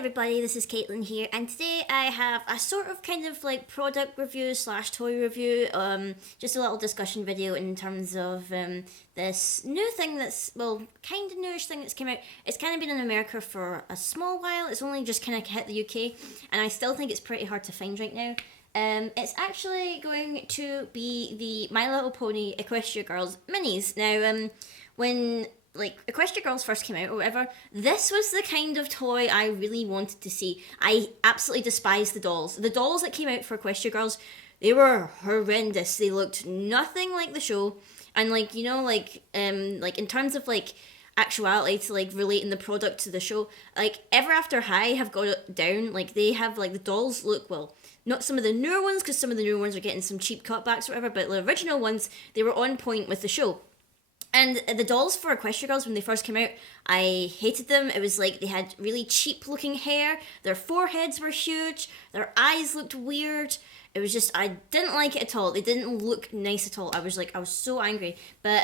everybody, this is Caitlin here, and today I have a sort of kind of like product review slash toy review, just a little discussion video in terms of this new thing that's, well, kind of newish thing that's came out. It's kind of been in America for a small while, it's only just kind of hit the UK, and I still think it's pretty hard to find right now. It's actually going to be the My Little Pony Equestria Girls Minis. Now, when like Equestria Girls first came out or whatever, this was the kind of toy I really wanted to see. I absolutely despise the dolls. The dolls that came out for Equestria Girls, they were horrendous. They looked nothing like the show. And like, you know, like in terms of like actuality to like relating the product to the show, like Ever After High have got it down. Like they have like the dolls look, well, not some of the newer ones, because some of the newer ones are getting some cheap cutbacks or whatever, but the original ones, they were on point with the show. And the dolls for Equestria Girls, when they first came out, I hated them. It was like they had really cheap looking hair, their foreheads were huge, their eyes looked weird. It was just, I didn't like it at all. They didn't look nice at all. I was so angry. But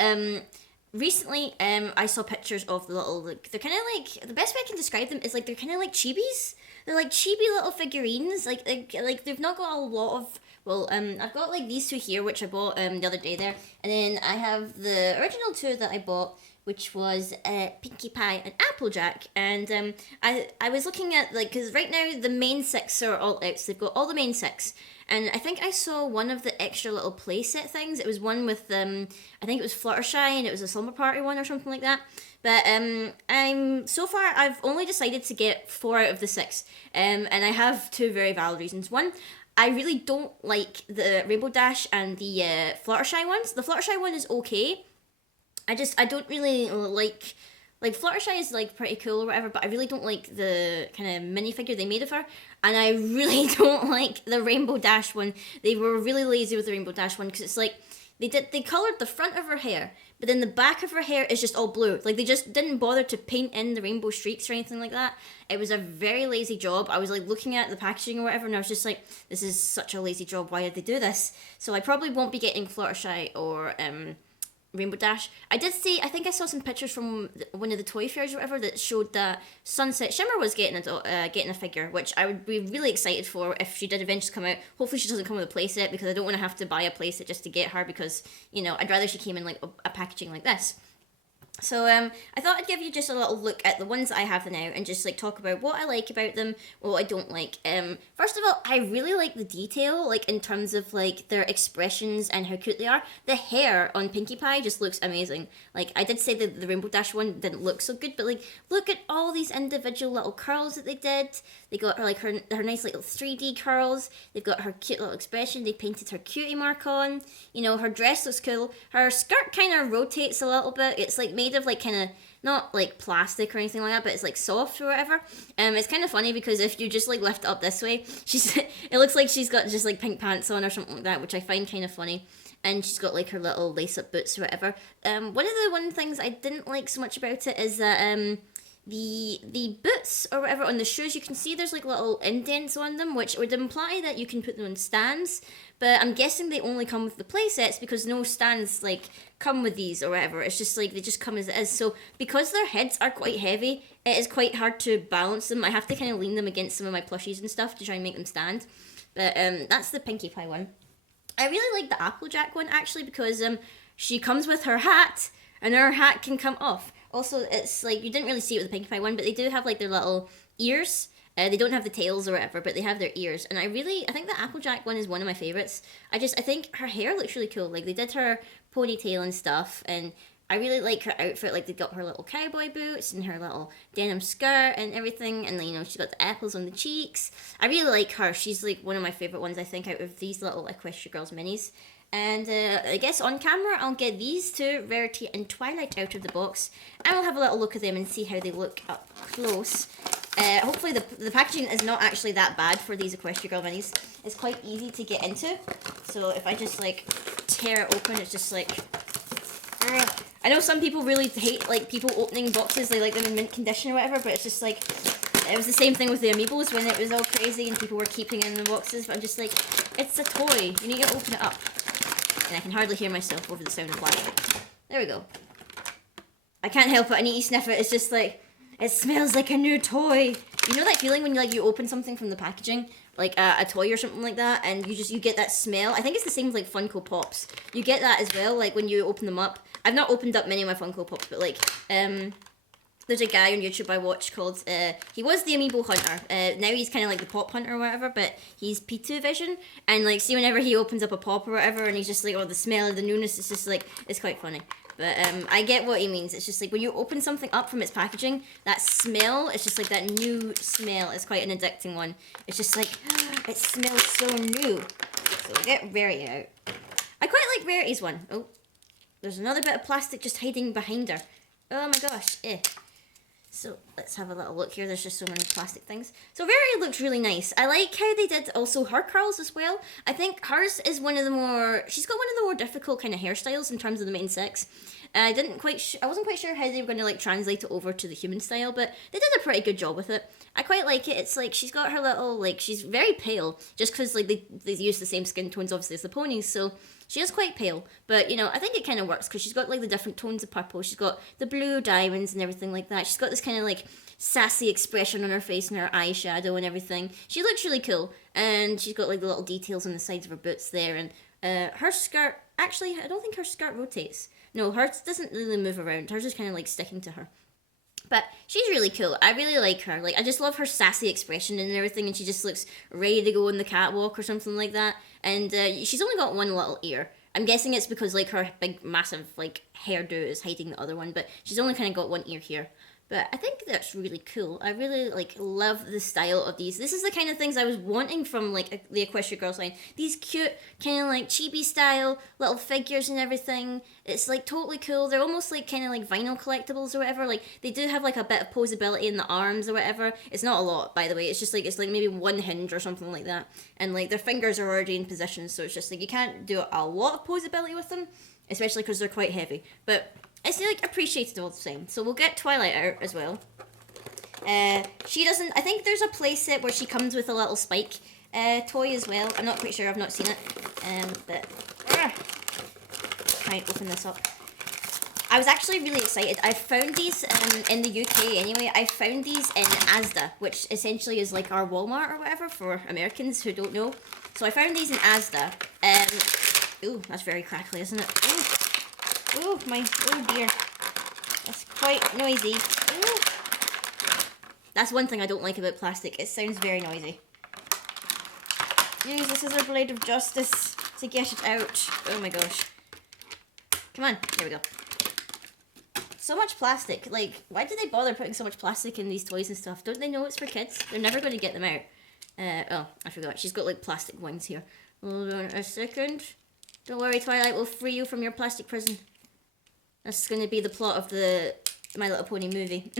recently, I saw pictures of the little, like, they're kind of like, the best way I can describe them is like, they're kind of like chibis. They're like chibi little figurines. Like they've not got a lot of, well, I've got like these two here, which I bought the other day there, and then I have the original two that I bought, which was Pinkie Pie and Applejack. And I was looking at, like, because right now the main six are all out, so they've got all the main six. And I think I saw one of the extra little playset things. It was one with, I think it was Fluttershy, and it was a Slumber Party one or something like that. But so far I've only decided to get 4 out of the 6. And I have 2 very valid reasons. One, I really don't like the Rainbow Dash and the Fluttershy ones. The Fluttershy one is okay. I don't really like Fluttershy is like pretty cool or whatever, but I really don't like the kind of minifigure they made of her, and I really don't like the Rainbow Dash one. They were really lazy with the Rainbow Dash one, because it's like they coloured the front of her hair, but then the back of her hair is just all blue. Like they just didn't bother to paint in the rainbow streaks or anything like that. It was a very lazy job. I was like looking at the packaging or whatever, and I was just like, this is such a lazy job. Why did they do this? So I probably won't be getting Fluttershy or Rainbow Dash. I think I saw some pictures from one of the toy fairs or whatever that showed that Sunset Shimmer was getting a figure, which I would be really excited for if she did eventually come out. Hopefully she doesn't come with a playset, because I don't want to have to buy a playset just to get her, because, you know, I'd rather she came in like a packaging like this. So I thought I'd give you just a little look at the ones that I have now, and just like talk about what I like about them, what I don't like. First of all, I really like the detail, like in terms of like their expressions and how cute they are. The hair on Pinkie Pie just looks amazing. Like I did say that the Rainbow Dash one didn't look so good, but like look at all these individual little curls that they did. They got her like her nice little 3D curls. They've got her cute little expression. They painted her cutie mark on. You know, her dress looks cool. Her skirt kind of rotates a little bit. It's like made of like kind of, not like plastic or anything like that, but it's like soft or whatever. It's kind of funny, because if you just like lift it up this way, it looks like she's got just like pink pants on or something like that, which I find kind of funny. And she's got like her little lace up boots or whatever. One of the things I didn't like so much about it is that the boots or whatever on the shoes, you can see there's like little indents on them, which would imply that you can put them on stands, but I'm guessing they only come with the play sets, because no stands like come with these or whatever. It's just like they just come as it is. So because their heads are quite heavy, it is quite hard to balance them. I have to kind of lean them against some of my plushies and stuff to try and make them stand. But that's the Pinkie Pie one. I really like the Applejack one, actually, because she comes with her hat, and her hat can come off. Also, it's like, you didn't really see it with the Pinkie Pie one, but they do have like their little ears. They don't have the tails or whatever, but they have their ears. And I think the Applejack one is one of my favorites. I think her hair looks really cool. Like they did her ponytail and stuff, and I really like her outfit. Like they got her little cowboy boots and her little denim skirt and everything, and you know, she's got the apples on the cheeks. I really like her. She's like one of my favorite ones, I think, out of these little Equestria Girls Minis. And I guess on camera, I'll get these two, Rarity and Twilight, out of the box, and we'll have a little look at them and see how they look up close. Hopefully the packaging is not actually that bad for these Equestria Girl Minis. It's quite easy to get into. So if I just like tear it open, it's just like... I know some people really hate like people opening boxes, they like them in mint condition or whatever, but it's just like... It was the same thing with the Amiibos when it was all crazy and people were keeping in the boxes, but I'm just like, it's a toy. You need to open it up. And I can hardly hear myself over the sound of laughter. There we go. I can't help it, I need to sniff it. It's just like, It smells like a new toy. You know that feeling when you open something from the packaging, like a toy or something like that, and you get that smell. I think it's the same with like Funko Pops. You get that as well, like when you open them up. I've not opened up many of my Funko Pops, but like there's a guy on YouTube I watch called, he was the Amiibo Hunter. Now he's kind of like the Pop Hunter or whatever, but he's P2 Vision. And like, see whenever he opens up a pop or whatever, and he's just like, oh, the smell of the newness, it's just like, it's quite funny. But I get what he means. It's just like when you open something up from its packaging, that smell, it's just like that new smell. It's quite an addicting one. It's just like, it smells so new. So we'll get Rarity out. I quite like Rarity's one. Oh, there's another bit of plastic just hiding behind her. Oh my gosh, So let's have a little look here. There's just so many plastic things. So Rarity looks really nice. I like how they did also her curls as well. I think hers is one of the more, she's got one of the more difficult kind of hairstyles in terms of the main six. I wasn't quite sure how they were going to like translate it over to the human style, but they did a pretty good job with it. I quite like it. It's like she's got her little, like, she's very pale just because like they use the same skin tones obviously as the ponies, so she is quite pale, but you know, I think it kind of works because she's got like the different tones of purple. She's got the blue diamonds and everything like that. She's got this kind of like sassy expression on her face and her eyeshadow and everything. She looks really cool, and she's got like the little details on the sides of her boots there. And her skirt, actually, I don't think her skirt rotates. No, hers doesn't really move around. Hers is kind of like sticking to her. But she's really cool. I really like her. Like, I just love her sassy expression and everything, and she just looks ready to go on the catwalk or something like that. And she's only got one little ear. I'm guessing it's because, like, her big, massive, like, hairdo is hiding the other one, but she's only kind of got one ear here. But I think that's really cool. I really, like, love the style of these. This is the kind of things I was wanting from, like, the Equestria Girls line. These cute, kind of, like, chibi style little figures and everything. It's, like, totally cool. They're almost, like, kind of, like, vinyl collectibles or whatever. Like, they do have, like, a bit of posability in the arms or whatever. It's not a lot, by the way. It's just, like, it's, like, maybe one hinge or something like that. And, like, their fingers are already in position, so it's just, like, you can't do a lot of posability with them. Especially because they're quite heavy. But it's like appreciated all the same. So we'll get Twilight out as well. She doesn't. I think there's a playset where she comes with a little Spike toy as well. I'm not quite sure. I've not seen it. But try and open this up. I was actually really excited. I found these in the UK anyway. I found these in Asda, which essentially is like our Walmart or whatever for Americans who don't know. So I found these in Asda. Ooh, that's very crackly, isn't it? Oh dear. That's quite noisy. Ooh. That's one thing I don't like about plastic. It sounds very noisy. Use the scissor blade of justice to get it out. Oh my gosh. Come on, there we go. So much plastic. Like, why did they bother putting so much plastic in these toys and stuff? Don't they know it's for kids? They're never going to get them out. Oh, I forgot. She's got like plastic wings here. Hold on a second. Don't worry, Twilight, we'll free you from your plastic prison. That's going to be the plot of the My Little Pony movie.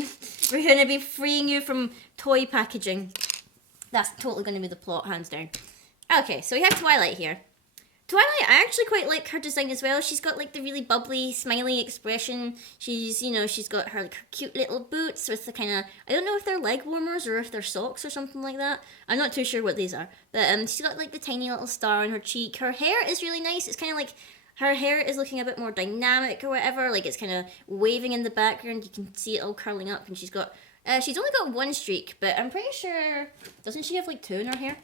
We're going to be freeing you from toy packaging. That's totally going to be the plot, hands down. Okay, so we have Twilight here. Twilight, I actually quite like her design as well. She's got like the really bubbly, smiley expression. She's, you know, she's got her, like, her cute little boots with the kind of, I don't know if they're leg warmers or if they're socks or something like that. I'm not too sure what these are. But she's got like the tiny little star on her cheek. Her hair is really nice. It's kind of like, her hair is looking a bit more dynamic or whatever. Like it's kind of waving in the background. You can see it all curling up. And she's got, she's only got one streak, but I'm pretty sure, doesn't she have like two in her hair?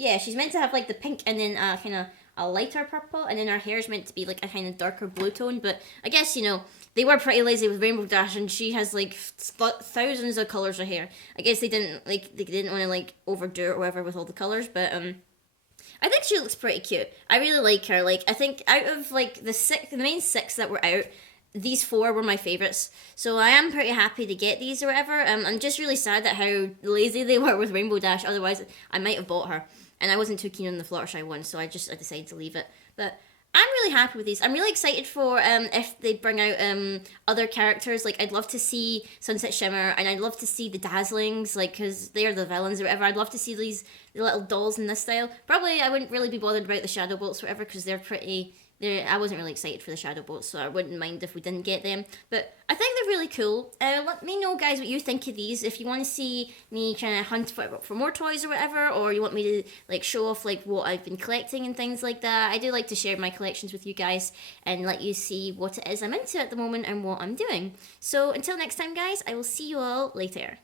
Yeah, she's meant to have like the pink and then kind of a lighter purple, and then her hair is meant to be like a kind of darker blue tone. But I guess, you know, they were pretty lazy with Rainbow Dash, and she has like thousands of colors of hair. I guess they didn't want to like overdo it or whatever with all the colors, but I think she looks pretty cute. I really like her. Like, I think out of like the main six that were out, these four were my favourites, so I am pretty happy to get these or whatever. I'm just really sad at how lazy they were with Rainbow Dash, otherwise I might have bought her. And I wasn't too keen on the Fluttershy one, so I decided to leave it. But I'm really happy with these. I'm really excited for if they bring out other characters. Like, I'd love to see Sunset Shimmer, and I'd love to see the Dazzlings, like, because they're the villains or whatever. I'd love to see the little dolls in this style. Probably I wouldn't really be bothered about the Shadow Bolts or whatever, because they're pretty I wasn't really excited for the shadow bolts, so I wouldn't mind if we didn't get them. But I think they're really cool. Let me know, guys, what you think of these. If you want to see me trying to hunt for more toys or whatever, or you want me to like show off like what I've been collecting and things like that. I do like to share my collections with you guys and let you see what it is I'm into at the moment and what I'm doing. So until next time, guys, I will see you all later.